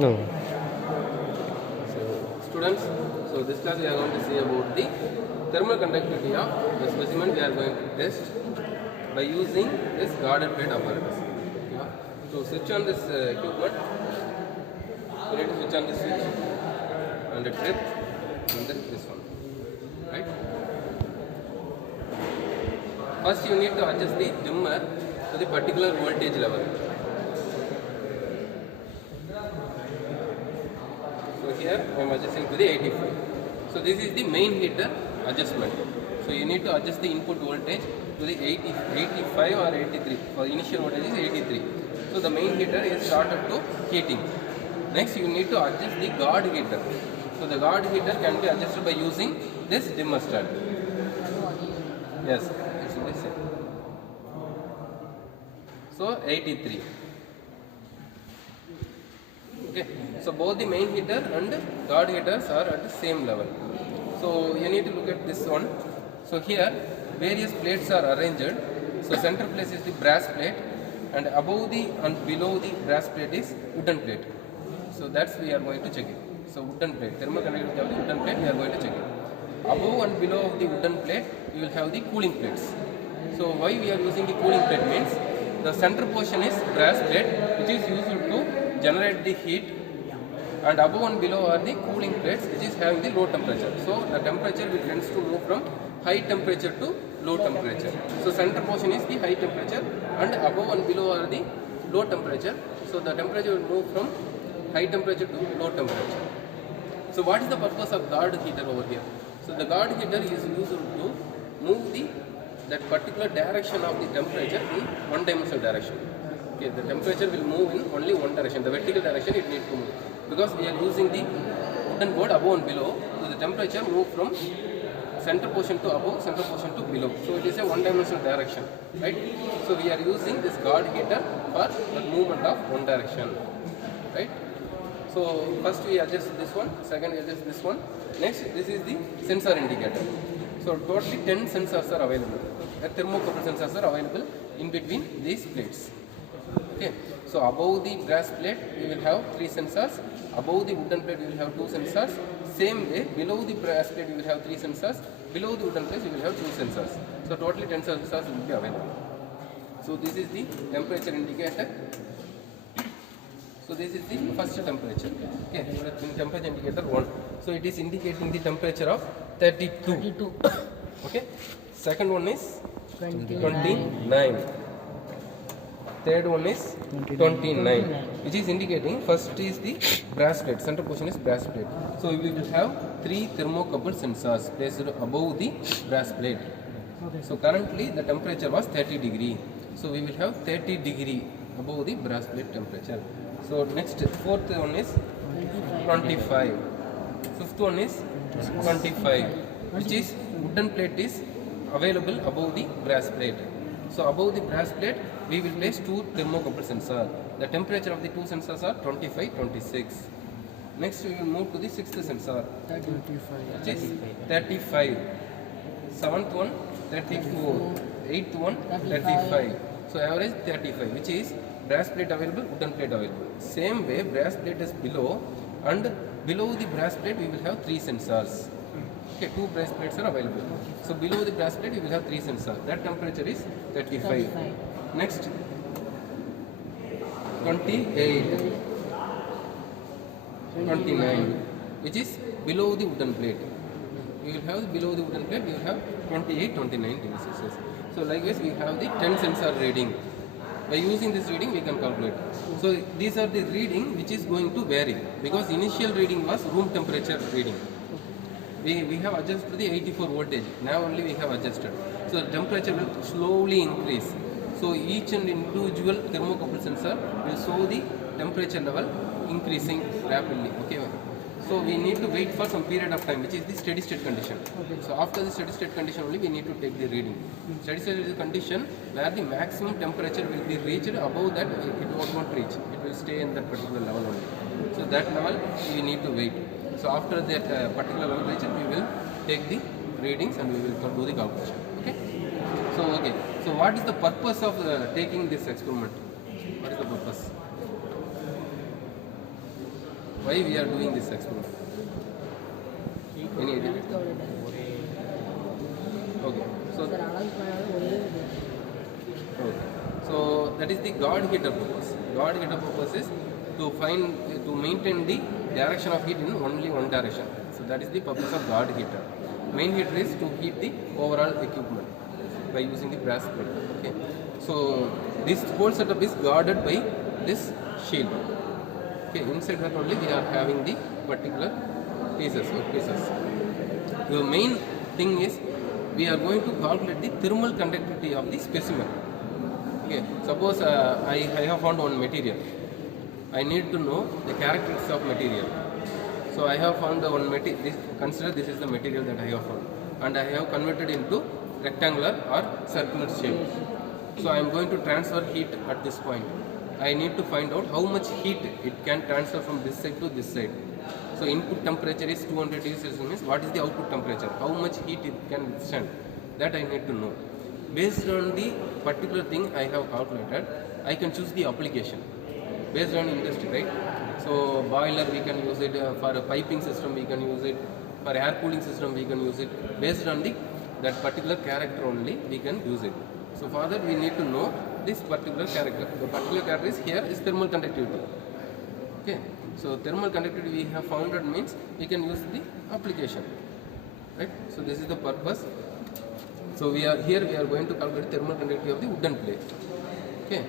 No. So, students, so this class we are going to see about the thermal conductivity of the specimen we are going to test by using this guarded plate apparatus. Okay. So, switch on this equipment. You need to switch on this switch and the trip and then this one. Right? First, you need to adjust the dimmer to the particular voltage level. So here I am adjusting to the 85. So this is the main heater adjustment. So you need to adjust the input voltage to the 85 or 83. For initial voltage is 83. So the main heater is started to heating. Next you need to adjust the guard heater. So the guard heater can be adjusted by using this dimmer stat. Yes, it should be same. So 83. Okay, so both the main heater and guard heaters are at the same level. So you need to look at this one. So here various plates are arranged. So center place is the brass plate, and above the and below the brass plate is wooden plate. So that's we are going to check it. So wooden plate, thermal conductivity of the wooden plate we are going to check it. Above and below of the wooden plate we will have the cooling plates. So why we are using the cooling plate means the center portion is brass plate which is used to generate the heat, and above and below are the cooling plates which is having the low temperature. So the temperature will tends to move from high temperature to low temperature. So center portion is the high temperature and above and below are the low temperature. So the temperature will move from high temperature to low temperature. So what is the purpose of guard heater over here? So the guard heater is used to move that particular direction of the temperature in one dimensional direction. Okay, the temperature will move in only one direction, the vertical direction it needs to move. Because we are using the wooden board above and below, so the temperature move from center portion to above, center portion to below. So it is a one dimensional direction, right? So we are using this guard heater for the movement of one direction, right? So first we adjust this one, second we adjust this one. Next, this is the sensor indicator. So totally 10 sensors are available. Thermocouple sensors are available in between these plates. Okay, so above the brass plate we will have 3 sensors, above the wooden plate we will have 2 sensors, same way below the brass plate we will have 3 sensors, below the wooden plate we will have 2 sensors. So totally 10 sensors will be available. So this is the temperature indicator. So this is the first temperature. Okay, temperature indicator 1. So it is indicating the temperature of 32. Okay, second one is 29. Third one is 29, which is indicating first is the brass plate, center portion is brass plate. So we will have 3 thermocouple sensors placed above the brass plate. So currently the temperature was 30 degree. So we will have 30 degree above the brass plate temperature. So next, fourth one is 25. Fifth one is 25, which is wooden plate is available above the brass plate. So above the brass plate we will place 2 thermocouple sensors. The temperature of the 2 sensors are 25, 26. Next we will move to the 6th sensor, which is 35. 7th one 34. 8th one 35. So average 35, which is brass plate available, wooden plate available. Same way brass plate is below, and below the brass plate we will have 3 sensors. Okay, 2 brass plates are available. So below the brass plate we will have 3 sensors. That temperature is 35. Next, 28, 29, which is below the wooden plate. We will have below the wooden plate we will have 28, 29 degrees Celsius. So likewise we have the 10 sensor reading. By using this reading we can calculate. So these are the reading which is going to vary, because initial reading was room temperature reading. We have adjusted to the 84 voltage. Now only we have adjusted. So the temperature will slowly increase. So each and individual thermocouple sensor will show the temperature level increasing rapidly. Okay. So we need to wait for some period of time, which is the steady state condition. So after the steady state condition only we need to take the reading. Steady state is a condition where the maximum temperature will be reached. Above that it won't reach. It will stay in that particular level only. So that level we need to wait. So after that particular level reached, we will take the readings and we will do the calculation. Okay. So what is the purpose of taking this experiment? What is the purpose? Why we are doing this experiment? Any idea? Okay. So that is the guard heater purpose. Guard heater purpose is to maintain the direction of heat in only one direction. So that is the purpose of guard heater. Main heater is to heat the overall equipment by using the brass plate. Okay. So this whole setup is guarded by this shield. Okay. Inside that only we are having the particular pieces. The main thing is we are going to calculate the thermal conductivity of the specimen. Okay. Suppose I have found one material. I need to know the characteristics of material. So I have found the one material. Consider this is the material that I have found, and I have converted into rectangular or circular shape. So I am going to transfer heat at this point. I need to find out how much heat it can transfer from this side to this side. So input temperature is 200 degrees Celsius, means what is the output temperature? How much heat it can withstand? That I need to know. Based on the particular thing I have calculated, I can choose the application. Based on industry, right? So boiler we can use it, for a piping system we can use it, for air cooling system we can use it. Based on that particular character only we can use it. So for that we need to know this particular character. The particular character is here is thermal conductivity. Okay. So thermal conductivity we have found it means we can use the application. Right? So this is the purpose. So we are going to calculate thermal conductivity of the wooden plate. Okay.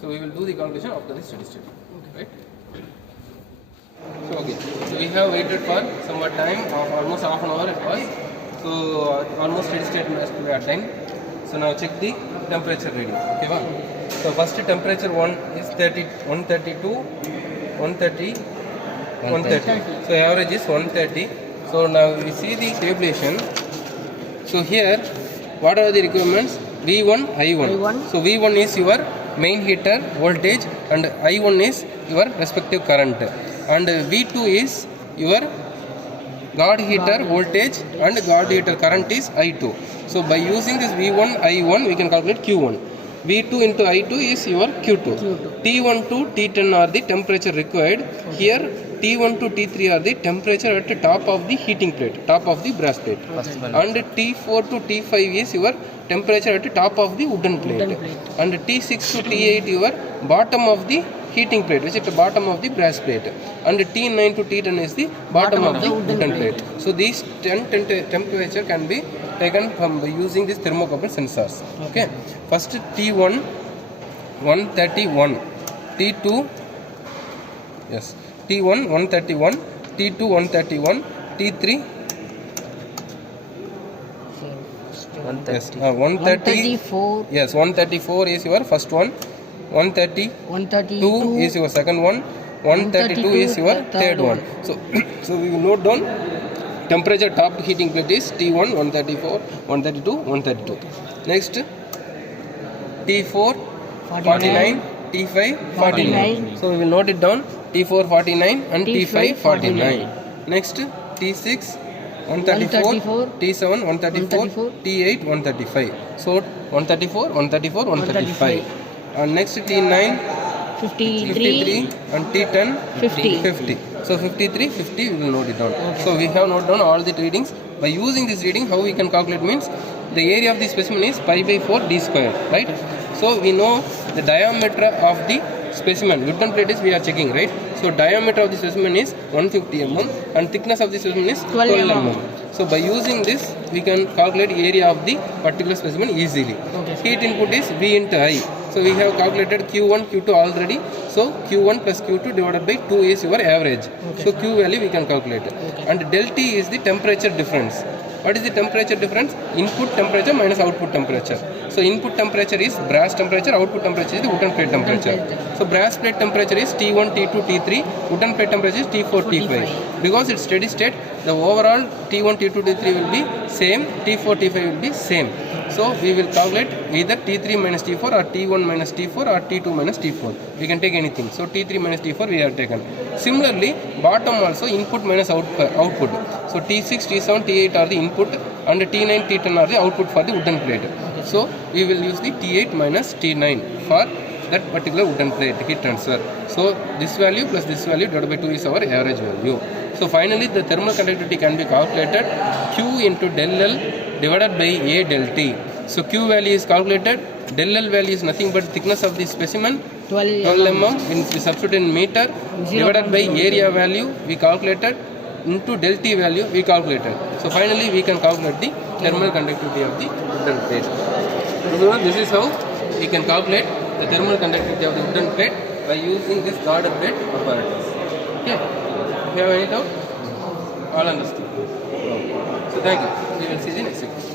So we will do the calculation after the steady state. Right? So okay. So we have waited for some time of almost half an hour it was. So almost steady state must be attained. So now check the temperature reading. Okay, wow. So first temperature 1 is 132, 130, 130. So average is 130. So now we see the tabulation. So here, what are the requirements? V1, I1. So V1 is your main heater voltage and I1 is your respective current. And V2 is your guard heater voltage and guard heater current is I2. So by using this V1, I1 we can calculate Q1. V2 into I2 is your Q2. T1 to T10 are the temperature required. Here T1 to T3 are the temperature at the top of the heating plate, top of the brass plate. And T4 to T5 is your temperature at the top of the wooden plate. And T6 to T8 your bottom of the heating plate, which is the bottom of the brass plate. And T9 to T10 is the bottom of the wooden plate. So these 10 temperature can be taken from using these thermocouple sensors. Okay. First T1 131, T2 yes T1 131, T2 131, T3 yes 134. Yes, 134 is your first one. 132 is your second one. 132 is your third one. So we will note down temperature top heating plate is T1 134, 132, 132. Next T4 49, T5 49. So we will note it down. T4 49 and T5 49. Next T6 134, T7 134, T8 135. So 134, 134, 135. And next T9 53 and T10 50. So 53, 50 we will note it down. So we have noted down all the readings. By using this reading, how we can calculate means the area of the specimen is pi by 4 d square, right? So we know the diameter of the specimen. Wooden plate is we are checking, right? So diameter of the specimen is 150 mm and thickness of the specimen is 12 mm. So by using this, we can calculate area of the particular specimen easily. Heat input is V into I. So we have calculated Q1, Q2 already. So Q1 plus Q2 divided by 2 is your average. So Q value we can calculate. And del T is the temperature difference. What is the temperature difference? Input temperature minus output temperature. So input temperature is brass temperature, output temperature is the wooden plate temperature. So brass plate temperature is T1, T2, T3, wooden plate temperature is T4, T5. Because it's steady state, the overall T1, T2, T3 will be same, T4, T5 will be same. So we will calculate either T3 minus T4 or T1 minus T4 or T2 minus T4. We can take anything. So T3 minus T4 we have taken. Similarly, bottom also input minus output. So T6, T7, T8 are the input and T9, T10 are the output for the wooden plate. So we will use the T8 minus T9 for that particular wooden plate heat transfer. So this value plus this value divided by 2 is our average value. So finally the thermal conductivity can be calculated Q into del L divided by A del T. So Q value is calculated, del L value is nothing but thickness of the specimen 12 mm, we substitute in meter, divided by area value we calculated into del T value we calculated. So finally we can calculate the thermal conductivity of the wooden plate. So this is how we can calculate the thermal conductivity of the wooden plate by using this guarded plate apparatus. Okay, if you have any doubt, all understood. So thank you. We will see the next video.